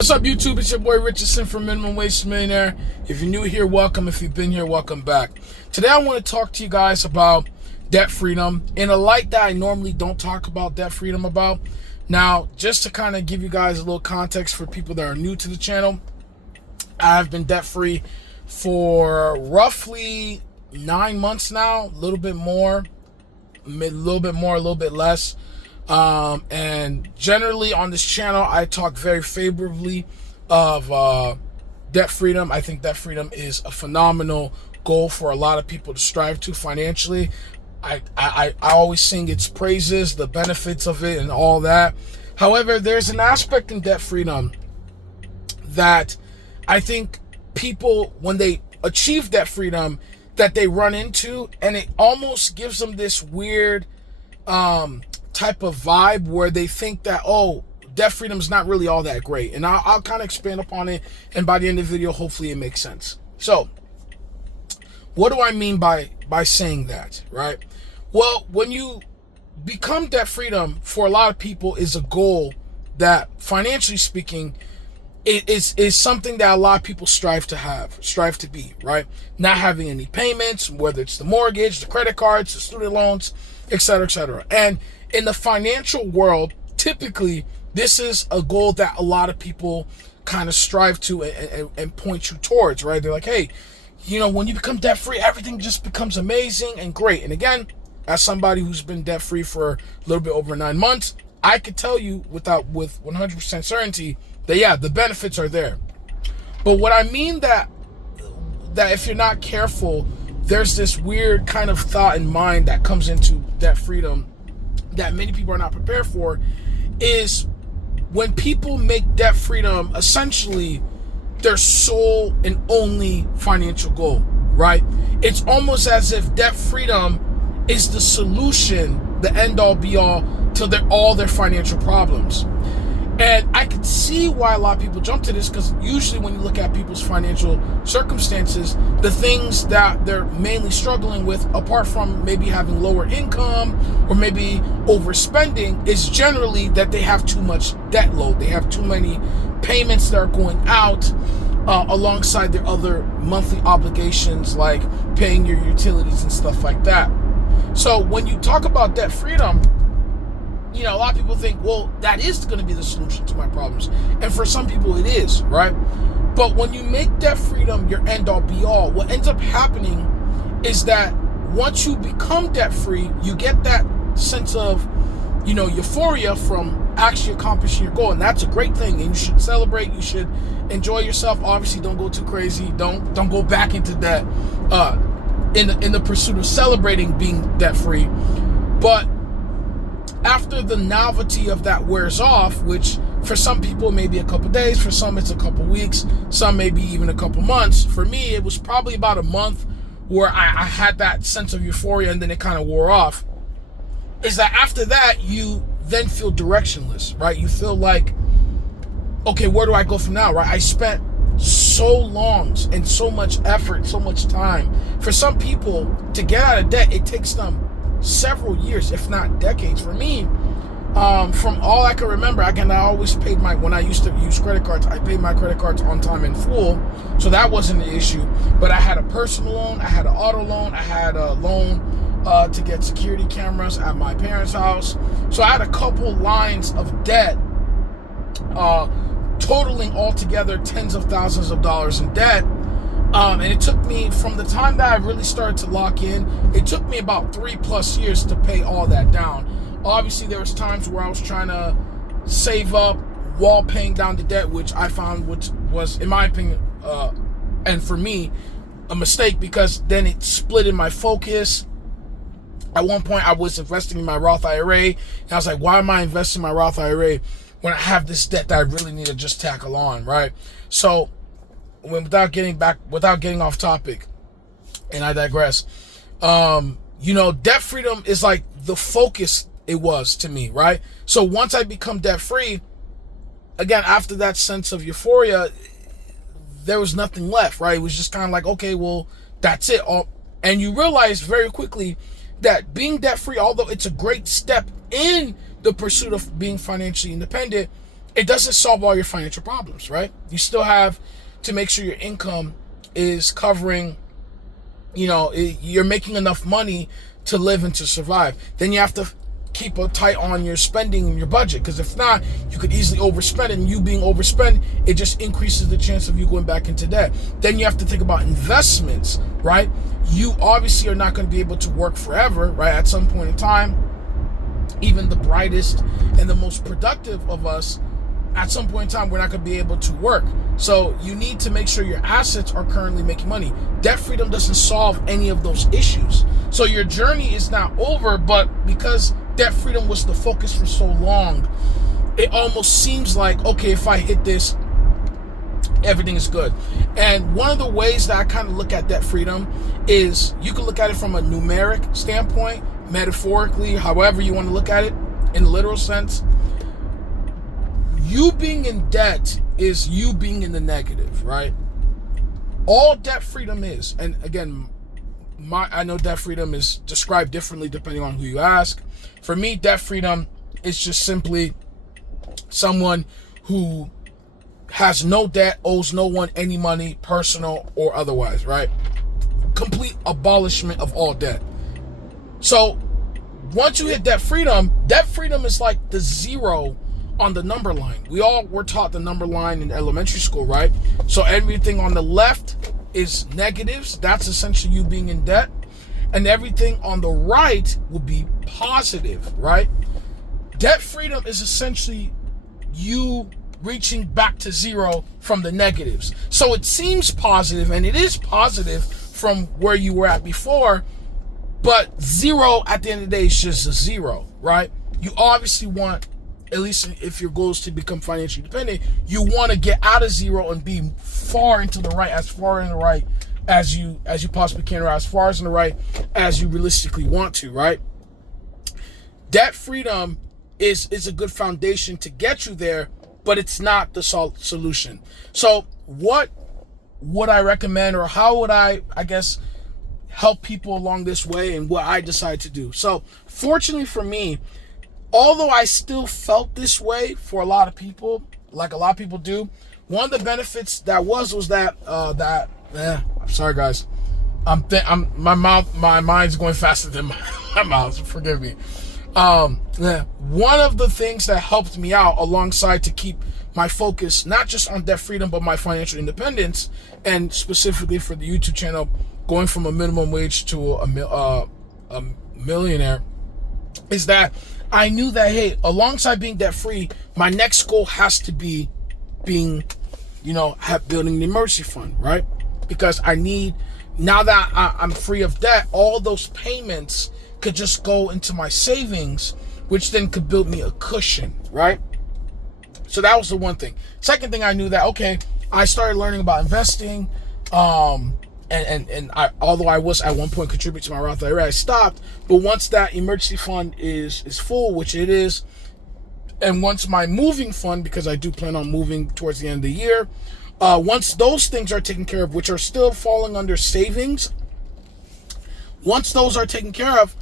What's up, YouTube? It's your boy Richardson from Minimum Wage to Millionaire. If you're new here, welcome. If you've been here, welcome back. Today, I want to talk to you guys about debt freedom in a light that I normally don't talk about debt freedom about. Now, just to kind of give you guys a little context for people that are new to the channel, I've been debt free for roughly 9 months now, a little bit more, a little bit less. And generally on this channel, I talk very favorably of debt freedom. I think debt freedom is a phenomenal goal for a lot of people to strive to financially. I always sing its praises, the benefits of it and all that. However, there's an aspect in debt freedom that I think people, when they achieve debt freedom, that they run into, and it almost gives them this weird type of vibe where they think that, oh, debt freedom is not really all that great. And I'll kind of expand upon it, and by the end of the video, hopefully it makes sense. So what do I mean by saying that, right? Well, when you become debt freedom, for a lot of people, is a goal that, financially speaking, it is something that a lot of people strive to be, right? Not having any payments, whether it's the mortgage, the credit cards, the student loans, etc., etc. And in the financial world, typically, this is a goal that a lot of people kind of strive to and point you towards, right? They're like, hey, you know, when you become debt free, everything just becomes amazing and great. And again, as somebody who's been debt free for a little bit over 9 months, I could tell you with 100% certainty that, yeah, the benefits are there. But what I mean that if you're not careful, there's this weird kind of thought in mind that comes into debt freedom that many people are not prepared for, is when people make debt freedom essentially their sole and only financial goal, right? It's almost as if debt freedom is the solution, the end all be all to all their financial problems. And I could see why a lot of people jump to this, because usually when you look at people's financial circumstances, the things that they're mainly struggling with, apart from maybe having lower income or maybe overspending, is generally that they have too much debt load. They have too many payments that are going out alongside their other monthly obligations, like paying your utilities and stuff like that. So when you talk about debt freedom, you know, a lot of people think, well, that is going to be the solution to my problems. And for some people it is, right? But when you make debt freedom your end all be all, what ends up happening is that once you become debt free, you get that sense of, you know, euphoria from actually accomplishing your goal. And that's a great thing. And you should celebrate. You should enjoy yourself. Obviously, don't go too crazy. Don't go back into debt in the pursuit of celebrating being debt free. But after the novelty of that wears off, which for some people may be a couple days, for some it's a couple weeks, some maybe even a couple months. For me, it was probably about a month where I had that sense of euphoria, and then it kind of wore off. Is that after that, you then feel directionless, right? You feel like, okay, where do I go from now, right? I spent so long and so much effort, so much time. For some people, to get out of debt, it takes them several years, if not decades. For me, from all I can remember, I always paid when I used to use credit cards, I paid my credit cards on time in full, so that wasn't an issue. But I had a personal loan, I had an auto loan, I had a loan to get security cameras at my parents' house. So I had a couple lines of debt, totaling altogether tens of thousands of dollars in debt. And it took me, from the time that I really started to lock in, it took me about 3+ years to pay all that down. Obviously, there was times where I was trying to save up while paying down the debt, which I found was, in my opinion, and for me, a mistake, because then it split in my focus. At one point, I was investing in my Roth IRA, and I was like, why am I investing in my Roth IRA when I have this debt that I really need to just tackle on, right? So, without getting off topic, and I digress, you know, debt freedom is like the focus it was to me, right? So once I become debt free, again, after that sense of euphoria, there was nothing left, right? It was just kind of like, okay, well, that's it. And you realize very quickly that being debt free, although it's a great step in the pursuit of being financially independent, it doesn't solve all your financial problems, right? You still have to make sure your income is covering, you're making enough money to live and to survive. Then you have to keep a tight on your spending and your budget, because if not, you could easily overspend, and you being overspent, it just increases the chance of you going back into debt. Then you have to think about investments, right? You obviously are not going to be able to work forever, right? At some point in time, even the brightest and the most productive of us, at some point in time, we're not going to be able to work. So you need to make sure your assets are currently making money. Debt freedom doesn't solve any of those issues. So your journey is not over, but because debt freedom was the focus for so long, it almost seems like, okay, if I hit this, everything is good. And one of the ways that I kind of look at debt freedom is you can look at it from a numeric standpoint, metaphorically, however you want to look at it, in a literal sense. You being in debt is you being in the negative, right? All debt freedom is, and again, I know debt freedom is described differently depending on who you ask. For me, debt freedom is just simply someone who has no debt, owes no one any money, personal or otherwise, right? Complete abolishment of all debt. So once you hit debt freedom is like the zero on the number line. We all were taught the number line in elementary school, right? So everything on the left is negatives. That's essentially you being in debt. And everything on the right will be positive, right? Debt freedom is essentially you reaching back to zero from the negatives. So it seems positive, and it is positive from where you were at before, but zero at the end of the day is just a zero, right? You obviously want, at least if your goal is to become financially independent, you want to get out of zero and be far into the right, as far in the right as you possibly can, or as far as in the right as you realistically want to, right? Debt freedom is a good foundation to get you there, but it's not the solution. So what would I recommend, or how would I guess, help people along this way, and what I decide to do? So fortunately for me, although I still felt this way for a lot of people, like a lot of people do, one of the benefits was that I'm sorry guys, my mind's going faster than my mouth. Forgive me. One of the things that helped me out alongside to keep my focus not just on debt freedom but my financial independence, and specifically for the YouTube channel, going from a minimum wage to a millionaire, is that I knew that, hey, alongside being debt free, my next goal has to be building an emergency fund, right? Because I need, now that I'm free of debt, all those payments could just go into my savings, which then could build me a cushion, right? So that was the one thing. Second thing, I knew that, okay, I started learning about investing, and although I was at one point contributing to my Roth IRA, I stopped. But once that emergency fund is full, which it is, and once my moving fund, because I do plan on moving towards the end of the year, once those things are taken care of, which are still falling under savings, once those are taken care of,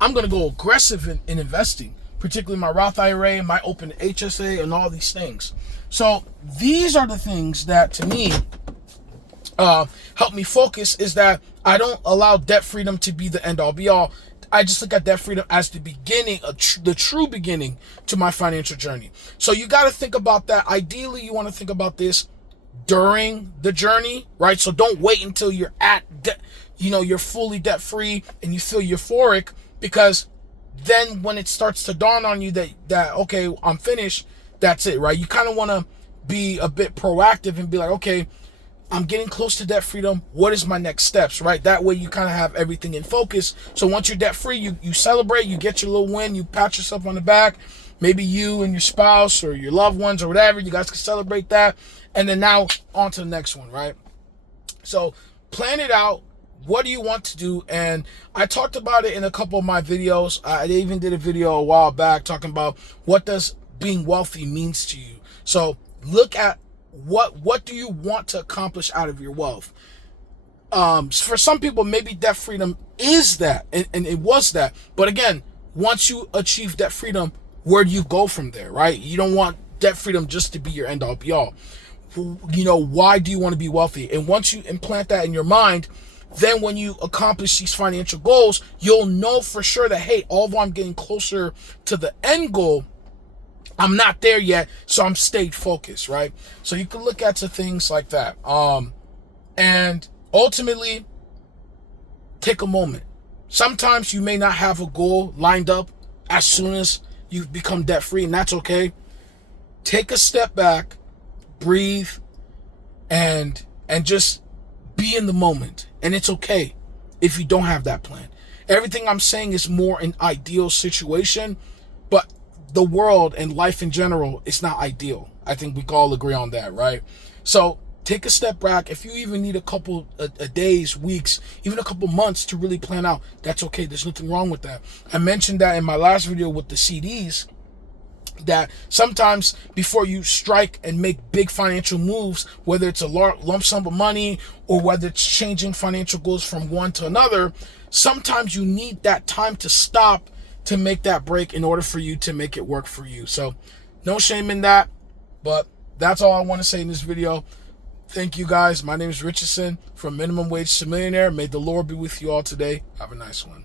I'm going to go aggressive in investing, particularly my Roth IRA, my open HSA, and all these things. So these are the things that, to me, help me focus, is that I don't allow debt freedom to be the end all be all. I just look at debt freedom as the beginning, the true beginning to my financial journey. So you got to think about that. Ideally, you want to think about this during the journey, right? So don't wait until you're at debt, you're fully debt free and you feel euphoric, because then when it starts to dawn on you that okay, I'm finished, that's it, right? You kind of want to be a bit proactive and be like, okay, I'm getting close to debt freedom. What is my next steps, right? That way you kind of have everything in focus. So once you're debt free, you celebrate, you get your little win, you pat yourself on the back. Maybe you and your spouse or your loved ones or whatever, you guys can celebrate that. And then now on to the next one, right? So plan it out. What do you want to do? And I talked about it in a couple of my videos. I even did a video a while back talking about what does being wealthy means to you. So look at what do you want to accomplish out of your wealth? For some people, maybe debt freedom is that, and it was that. But again, once you achieve debt freedom, where do you go from there, right? You don't want debt freedom just to be your end all be all. You know, why do you want to be wealthy? And once you implant that in your mind, then when you accomplish these financial goals, you'll know for sure that, hey, although I'm getting closer to the end goal, I'm not there yet, so I'm stayed focused, right? So you can look at things like that. And ultimately, take a moment. Sometimes you may not have a goal lined up as soon as you've become debt free, and that's okay. Take a step back, breathe, and just be in the moment. And it's okay if you don't have that plan. Everything I'm saying is more an ideal situation, but the world and life in general is not ideal. I think we can all agree on that, right? So take a step back. If you even need a couple of days, weeks, even a couple months to really plan out, that's okay. There's nothing wrong with that. I mentioned that in my last video with the CDs, that sometimes before you strike and make big financial moves, whether it's a lump sum of money or whether it's changing financial goals from one to another, sometimes you need that time to stop to make that break in order for you to make it work for you. So no shame in that, but that's all I want to say in this video. Thank you guys. My name is Richardson from Minimum Wage to Millionaire. May the Lord be with you all today. Have a nice one.